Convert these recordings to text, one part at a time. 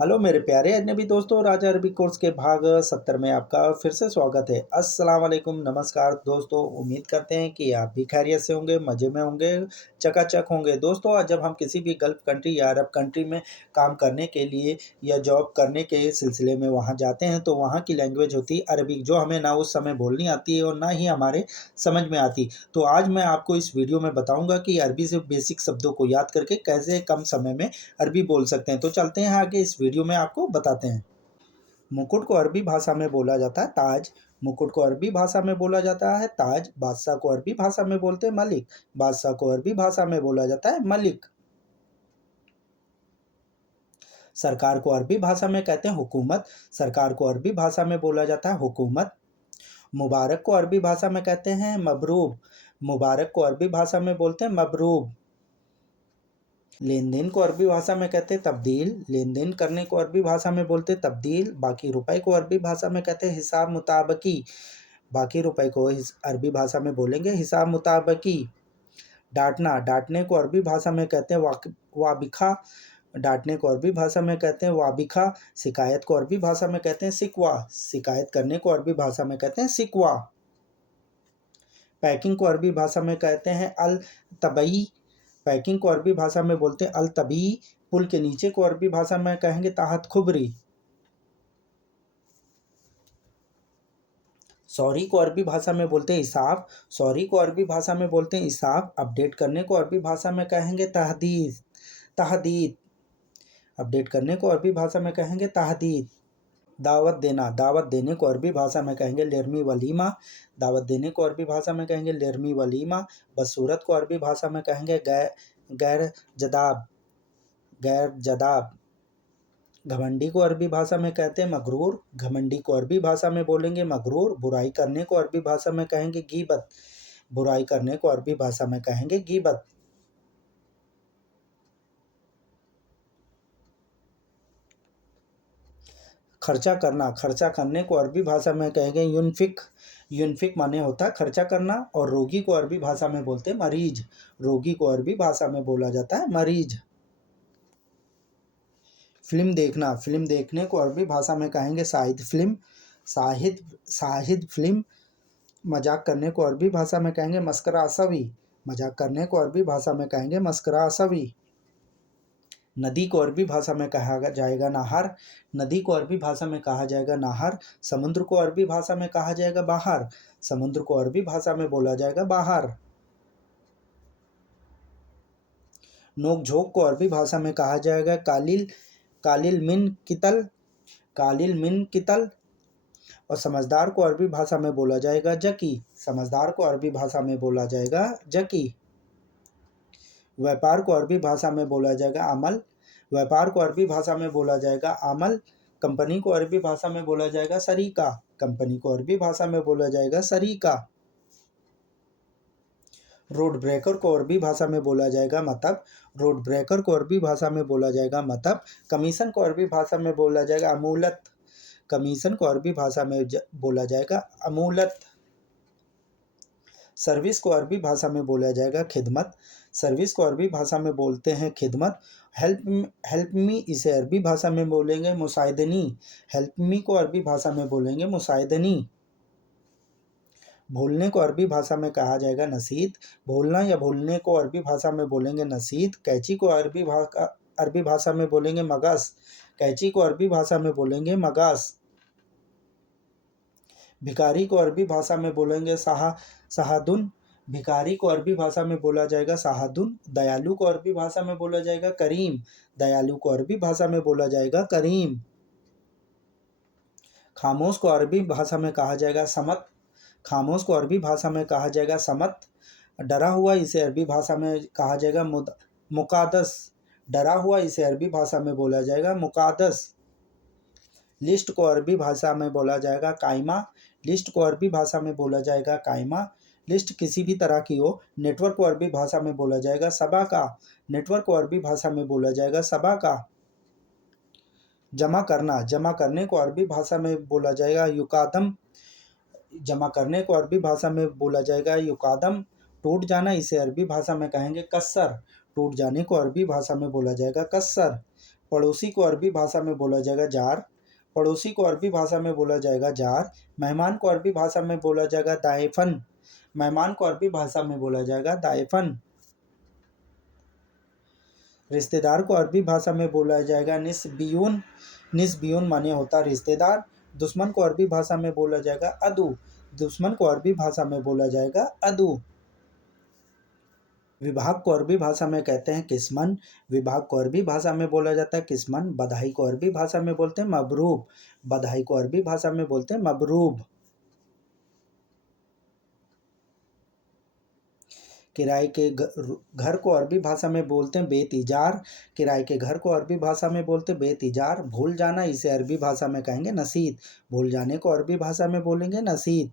Hello मेरे प्यारे अजनबी दोस्तों, राजा अरबी कोर्स के भाग 70 में आपका फिर से स्वागत है। अस्सलाम वालेकुम, नमस्कार दोस्तों। उम्मीद करते हैं कि आप भी खैरियत से होंगे, मज़े में होंगे, चकाचक होंगे। दोस्तों, आज जब हम किसी भी गल्फ़ कंट्री या अरब कंट्री में काम करने के लिए या जॉब करने के सिलसिले में वहाँ जाते हैं, तो वहाँ की लैंग्वेज होती है अरबी, जो हमें ना उस समय बोलनी आती है और ना ही हमारे समझ में आती। तो आज मैं आपको इस वीडियो में बताऊँगा कि अरबी से बेसिक शब्दों को याद करके कैसे कम समय में अरबी बोल सकते हैं। तो चलते हैं आगे, इस वीडियो में आपको बताते हैं। मुकुट को अरबी भाषा में बोला जाता है ताज। मुकुट को अरबी भाषा में बोला जाता है ताज। बादशाह को अरबी भाषा में बोलते हैं मलिक। बादशाह को अरबी भाषा में बोला जाता है मलिक। सरकार को अरबी भाषा में कहते हैं हुकूमत। सरकार को अरबी भाषा में बोला जाता है हुकूमत। मुबारक को अरबी भाषा में कहते हैं मबरूब। मुबारक को अरबी भाषा में बोलते हैं मबरूब। लेन देन को अरबी भाषा में कहते हैं तब्दील। लेन देन करने को अरबी भाषा में बोलते हैं तब्दील। बाकी रुपए को अरबी भाषा में कहते हैं हिसाब मुताबकी। बाकी रुपए को अरबी भाषा में बोलेंगे हिसाब मुताबकी। डांटना, डांटने को अरबी भाषा में कहते हैं वाबिखा। डांटने को अरबी भाषा में कहते हैं वाबिखा। शिकायत को अरबी भाषा में कहते हैं सिकवा। शिकायत करने को अरबी भाषा में कहते हैं सिकवा। पैकिंग को अरबी भाषा में कहते हैं अल तबई। पैकिंग को अरबी भाषा में बोलते हैं अल तबी। पुल के नीचे को अरबी भाषा में कहेंगे ताहत खुबरी। सॉरी को अरबी भाषा में बोलते हैं इसाफ। सॉरी को अरबी भाषा में बोलते हैं इसाफ। अपडेट करने को अरबी भाषा में कहेंगे तहदीद। तहदीद। अपडेट करने को अरबी भाषा में कहेंगे तहदीद। दावत देना, दावत देने को अरबी भाषा में कहेंगे लेरमी वलीमा। दावत देने को अरबी भाषा में कहेंगे लेरमी वलीमा। बदसूरत को अरबी भाषा में कहेंगे गैर जदाब। गैर जदाब। घमंडी को अरबी भाषा में कहते हैं मगरूर। घमंडी को अरबी भाषा में बोलेंगे मगरूर। बुराई करने को अरबी भाषा में कहेंगे गीबत। बुराई करने को अरबी भाषा में कहेंगे गीबत। खर्चा करना, खर्चा करने को अरबी भाषा में कहेंगे यूनफिक। यूनफिक माने होता है खर्चा करना। और रोगी को अरबी भाषा में बोलते हैं मरीज। रोगी को अरबी भाषा में बोला जाता है मरीज। फिल्म देखना, फिल्म देखने को अरबी भाषा में कहेंगे शाहिद फिल्म। शाहिद फिल्म। मजाक करने को अरबी भाषा में कहेंगे मस्करा असवी। मजाक करने को अरबी भाषा में कहेंगे मस्करा असवी। नदी को अरबी भाषा में कहा जाएगा नहर। नदी को अरबी भाषा में कहा जाएगा नहर। समुद्र को अरबी भाषा में कहा जाएगा बाहर। समुद्र को अरबी भाषा में बोला जाएगा बाहर। नोक झोंक को अरबी भाषा में कहा जाएगा कालिल। कालिल मिन कितल। कालिल मिन कितल। और समझदार को अरबी भाषा में बोला जाएगा जकी। समझदार को अरबी भाषा में बोला जाएगा जकी। व्यापार को अरबी भाषा में बोला जाएगा अमल। व्यापार को अरबी भाषा में बोला जाएगा अमल। कंपनी को अरबी भाषा में बोला जाएगा शरीका। कंपनी को अरबी भाषा में बोला जाएगा शरीका। रोड ब्रेकर को अरबी भाषा में बोला जाएगा मतब। रोड ब्रेकर को अरबी भाषा में बोला जाएगा मतब। कमीशन को अरबी भाषा में बोला जाएगा अमूलत। कमीशन को अरबी भाषा में बोला जाएगा अमूलत। सर्विस को अरबी भाषा में बोला जाएगा खिदमत। सर्विस को अरबी भाषा में बोलते हैं खिदमत। हेल्प मी इसे अरबी भाषा में बोलेंगे मुसाइदनी। हेल्प मी को अरबी भाषा में बोलेंगे मुसाइदनी। भूलने को अरबी भाषा में कहा जाएगा नसीद। भूलना या भूलने को अरबी भाषा में बोलेंगे नसीद। कैंची को अरबी भाषा में बोलेंगे मगस। कैंची को अरबी भाषा में बोलेंगे मगस। भिखारी को अरबी भाषा में बोलेंगे सहादुन। भिखारी को अरबी भाषा में बोला जाएगा सहादुन। दयालु को अरबी भाषा में बोला जाएगा करीम। दयालु को अरबी भाषा में बोला जाएगा करीम। खामोश को अरबी भाषा में कहा जाएगा समत। खामोश को अरबी भाषा में कहा जाएगा समत। डरा हुआ इसे अरबी भाषा में कहा जाएगा मुकादस। डरा हुआ इसे अरबी भाषा में बोला जाएगा मुकादस। लिस्ट को अरबी भाषा में बोला जाएगा कायमा। लिस्ट को अरबी भाषा में बोला जाएगा कायमा। लिस्ट किसी भी तरह की हो। नेटवर्क को अरबी भाषा में बोला जाएगा सबा का। नेटवर्क को अरबी भाषा में बोला जाएगा सबा का। जमा करना, जमा करने को अरबी भाषा में बोला जाएगा युकादम। जमा करने को अरबी भाषा में बोला जाएगा युकादम। टूट जाना इसे अरबी भाषा में कहेंगे कस्सर। टूट जाने को अरबी भाषा में बोला जाएगा कस्सर। पड़ोसी को अरबी भाषा में बोला जाएगा जार। पड़ोसी को अरबी भाषा में बोला जाएगा जार। मेहमान को अरबी भाषा में बोला जाएगा दायफन। मेहमान को अरबी भाषा में बोला जाएगा दायफन। रिश्तेदार को अरबी भाषा में बोला जाएगा निस्बियून। निस्बियून माने होता रिश्तेदार। दुश्मन को अरबी भाषा में बोला जाएगा अदू। दुश्मन को अरबी भाषा में बोला जाएगा अदू। विभाग को अरबी भाषा में कहते हैं किस्मन। विभाग को अरबी भाषा में बोला जाता है किस्मन। बधाई को अरबी भाषा में बोलते हैं मबरूब। बधाई को अरबी भाषा में बोलते हैं मबरूब। किराए के घर को अरबी भाषा में बोलते हैं बेतिजार। किराए के घर को अरबी भाषा में बोलते हैं बेतिजार। भूल जाना इसे अरबी भाषा में कहेंगे नसीत। भूल जाने को अरबी भाषा में बोलेंगे नसीत।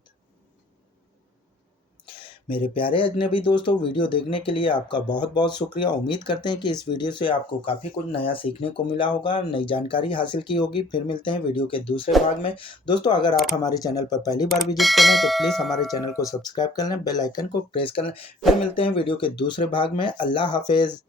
मेरे प्यारे अजनबी दोस्तों, वीडियो देखने के लिए आपका बहुत बहुत शुक्रिया। उम्मीद करते हैं कि इस वीडियो से आपको काफ़ी कुछ नया सीखने को मिला होगा, नई जानकारी हासिल की होगी। फिर मिलते हैं वीडियो के दूसरे भाग में। दोस्तों, अगर आप हमारे चैनल पर पहली बार विजिट कर रहे हैं तो प्लीज़ हमारे चैनल को सब्सक्राइब कर लें, बेल आइकन को प्रेस कर लें। फिर मिलते हैं वीडियो के दूसरे भाग में। अल्लाह हाफिज़।